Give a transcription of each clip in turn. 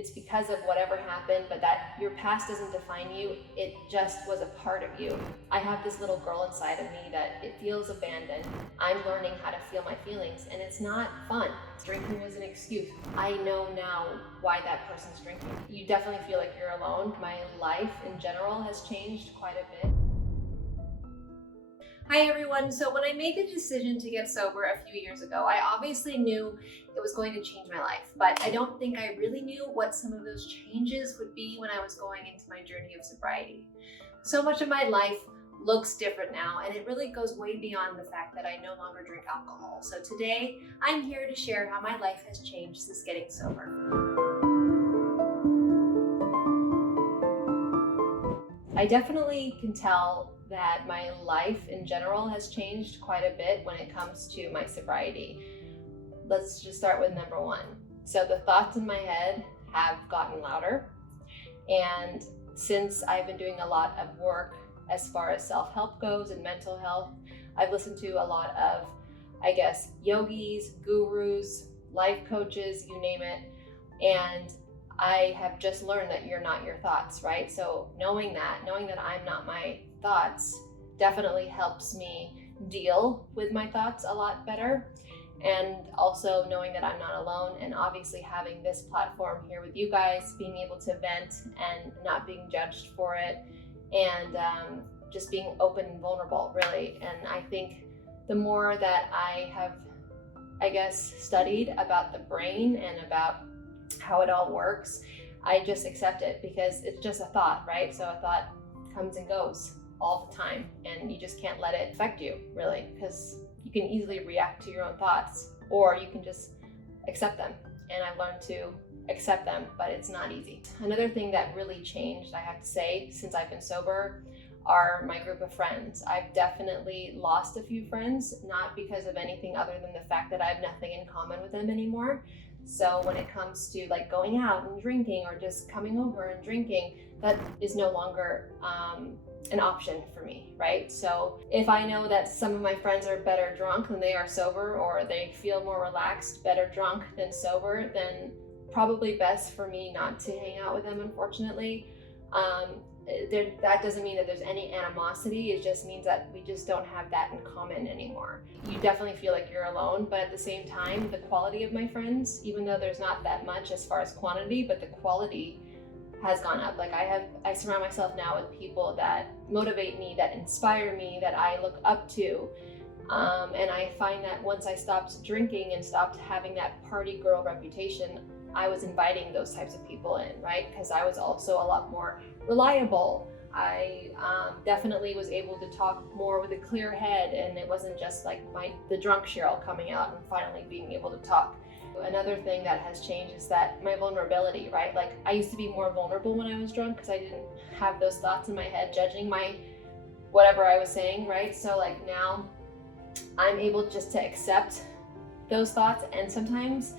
it's because of whatever happened, but that your past doesn't define you. It just was a part of you. I have this little girl inside of me that it feels abandoned. I'm learning how to feel my feelings, and it's not fun. Drinking was an excuse. I know now why that person's drinking. You definitely feel like you're alone. My life in general has changed quite a bit. Hi everyone. So when I made the decision to get sober a few years ago, I obviously knew it was going to change my life, but I don't think I really knew what some of those changes would be when I was going into my journey of sobriety. So much of my life looks different now, and it really goes way beyond the fact that I no longer drink alcohol. So today, I'm here to share how my life has changed since getting sober. I definitely can tell that my life in general has changed quite a bit when it comes to my sobriety. Let's just start with number one. So the thoughts in my head have gotten louder. And since I've been doing a lot of work as far as self-help goes and mental health, I've listened to a lot of, yogis, gurus, life coaches, you name it. And I have just learned that you're not your thoughts, right? So knowing that I'm not my thoughts definitely helps me deal with my thoughts a lot better. And also knowing that I'm not alone, and obviously having this platform here with you guys, being able to vent and not being judged for it, and just being open and vulnerable, really. And I think the more that I have, studied about the brain and about how it all works, I just accept it because it's just a thought, right? So a thought comes and goes all the time, and you just can't let it affect you, really, because you can easily react to your own thoughts, or you can just accept them. And I've learned to accept them, but it's not easy. Another thing that really changed, I have to say, since I've been sober, are my group of friends. I've definitely lost a few friends, not because of anything other than the fact that I have nothing in common with them anymore. So when it comes to like going out and drinking or just coming over and drinking, that is no longer an option for me, right? So if I know that some of my friends are better drunk than they are sober, or they feel more relaxed, better drunk than sober, then probably best for me not to hang out with them, unfortunately. That doesn't mean that there's any animosity. It just means that we just don't have that in common anymore. You definitely feel like you're alone, but at the same time, the quality of my friends, even though there's not that much as far as quantity, but the quality has gone up. Like I surround myself now with people that motivate me, that inspire me, that I look up to. And I find that once I stopped drinking and stopped having that party girl reputation, I was inviting those types of people in, right? Because I was also a lot more reliable. I definitely was able to talk more with a clear head, and it wasn't just like the drunk Cheryl coming out and finally being able to talk. Another thing that has changed is that my vulnerability, right? Like I used to be more vulnerable when I was drunk because I didn't have those thoughts in my head judging my whatever I was saying, right? So like now I'm able just to accept those thoughts, and sometimes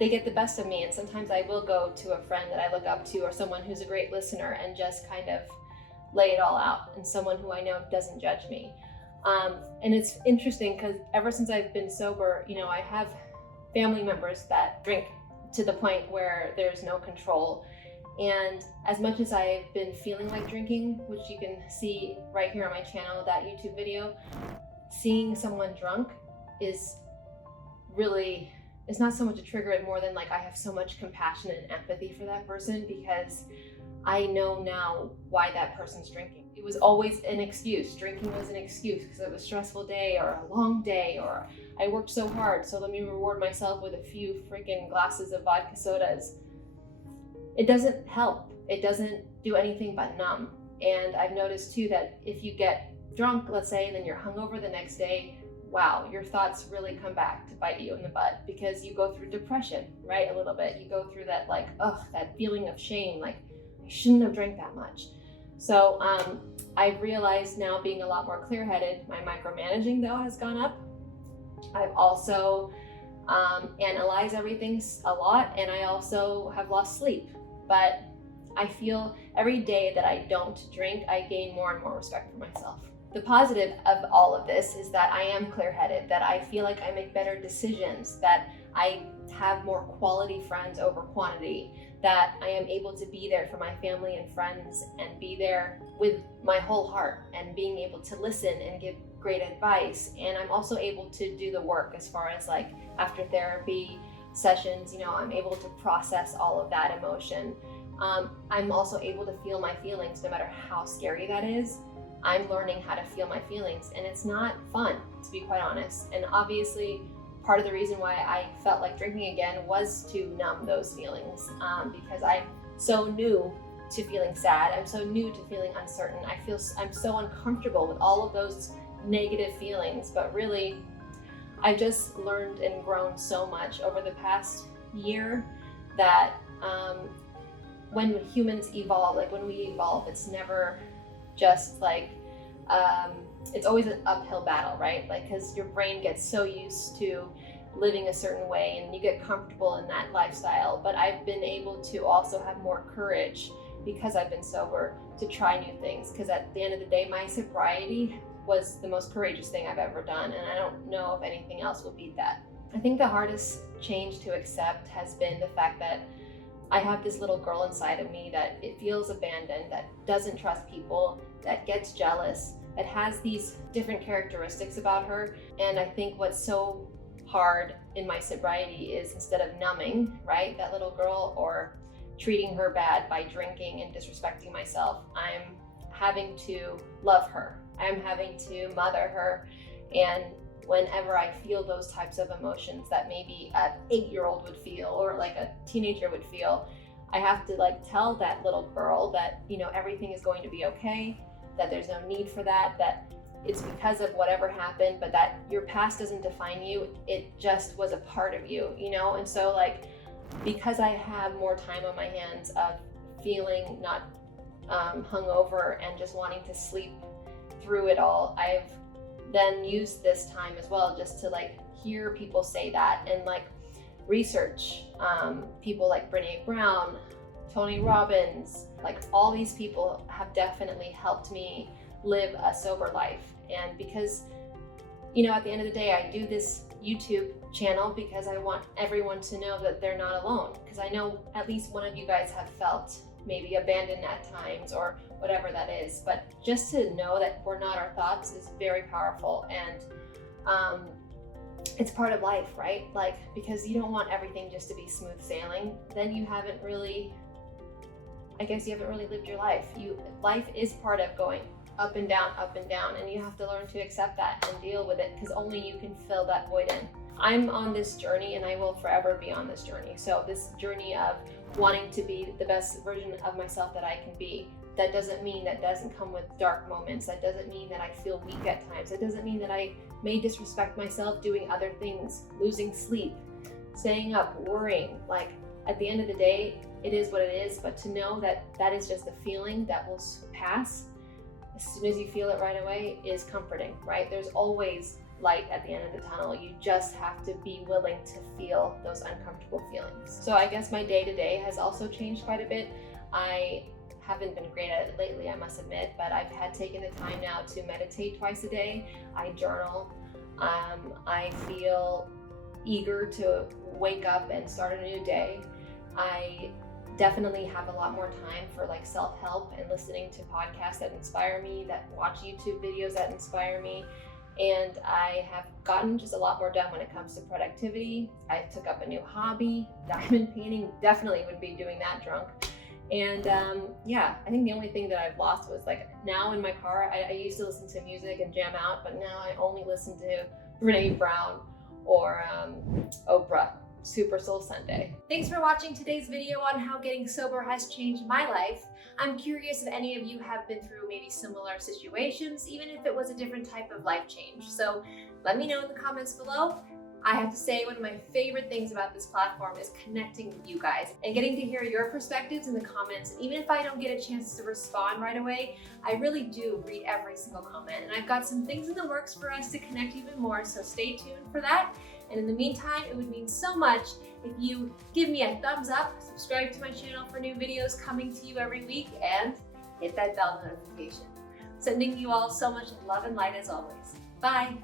they get the best of me, and sometimes I will go to a friend that I look up to or someone who's a great listener and just kind of lay it all out, and someone who I know doesn't judge me. And it's interesting because ever since I've been sober, I have family members that drink to the point where there's no control. And as much as I've been feeling like drinking, which you can see right here on my channel, that YouTube video, seeing someone drunk is really, it's not so much a trigger, and more than like I have so much compassion and empathy for that person, because I know now why that person's drinking. It was always an excuse. Drinking was an excuse because it was a stressful day or a long day, or I worked so hard, so let me reward myself with a few freaking glasses of vodka sodas. It doesn't help. It doesn't do anything but numb. And I've noticed too that if you get drunk, let's say, and then you're hungover the next day, wow, your thoughts really come back to bite you in the butt, because you go through depression, right? A little bit. You go through that that feeling of shame, like I shouldn't have drank that much. So I've realized now, being a lot more clear-headed, my micromanaging though has gone up. I've also analyzed everything a lot, and I also have lost sleep. But I feel every day that I don't drink, I gain more and more respect for myself. The positive of all of this is that I am clear-headed, that I feel like I make better decisions, that I have more quality friends over quantity, that I am able to be there for my family and friends and be there with my whole heart and being able to listen and give great advice. And I'm also able to do the work as far as like after therapy sessions, I'm able to process all of that emotion. I'm also able to feel my feelings no matter how scary that is. I'm learning how to feel my feelings, and it's not fun, to be quite honest. And obviously, part of the reason why I felt like drinking again was to numb those feelings, because I'm so new to feeling sad. I'm so new to feeling uncertain. I'm so uncomfortable with all of those negative feelings, but really, I've just learned and grown so much over the past year that when humans evolve, like when we evolve, it's never just like, it's always an uphill battle, right? Like, because your brain gets so used to living a certain way and you get comfortable in that lifestyle. But I've been able to also have more courage because I've been sober to try new things. Because at the end of the day, my sobriety was the most courageous thing I've ever done. And I don't know if anything else will beat that. I think the hardest change to accept has been the fact that I have this little girl inside of me that it feels abandoned, that doesn't trust people, that gets jealous, that has these different characteristics about her. And I think what's so hard in my sobriety is instead of numbing, right, that little girl or treating her bad by drinking and disrespecting myself, I'm having to love her. I'm having to mother her. And whenever I feel those types of emotions that maybe an 8-year-old would feel or like a teenager would feel, I have to like tell that little girl that, everything is going to be okay, that there's no need for that, that it's because of whatever happened, but that your past doesn't define you. It just was a part of you, And so like, because I have more time on my hands of feeling not hungover and just wanting to sleep through it all, I've then use this time as well just to like hear people say that and like research people like Brene Brown, Tony Robbins, like all these people have definitely helped me live a sober life. And because at the end of the day, I do this YouTube channel because I want everyone to know that they're not alone, because I know at least one of you guys have felt maybe abandoned at times or whatever that is, but just to know that we're not our thoughts is very powerful. And it's part of life, right? Like, because you don't want everything just to be smooth sailing, then you haven't really lived your life. Life is part of going up and down, and you have to learn to accept that and deal with it, because only you can fill that void in. I'm on this journey and I will forever be on this journey. So this journey of wanting to be the best version of myself that I can be, that doesn't mean that doesn't come with dark moments. That doesn't mean that I feel weak at times. That doesn't mean that I may disrespect myself doing other things, losing sleep, staying up, worrying. Like, at the end of the day, it is what it is, but to know that that is just a feeling that will pass as soon as you feel it right away is comforting, right? There's always light at the end of the tunnel. You just have to be willing to feel those uncomfortable feelings. So I guess my day-to-day has also changed quite a bit. I haven't been great at it lately, I must admit, but I've had taken the time now to meditate twice a day. I journal. I feel eager to wake up and start a new day. I definitely have a lot more time for like self-help and listening to podcasts that inspire me, that watch YouTube videos that inspire me. And I have gotten just a lot more done when it comes to productivity. I took up a new hobby, diamond painting. Definitely wouldn't be doing that drunk. And I think the only thing that I've lost was like now in my car, I used to listen to music and jam out, but now I only listen to Brene Brown or Oprah, Super Soul Sunday. Thanks for watching today's video on how getting sober has changed my life. I'm curious if any of you have been through maybe similar situations, even if it was a different type of life change. So let me know in the comments below. I have to say, one of my favorite things about this platform is connecting with you guys and getting to hear your perspectives in the comments. And even if I don't get a chance to respond right away, I really do read every single comment. And I've got some things in the works for us to connect even more, so stay tuned for that. And in the meantime, it would mean so much if you give me a thumbs up, subscribe to my channel for new videos coming to you every week, and hit that bell notification. Sending you all so much love and light as always. Bye.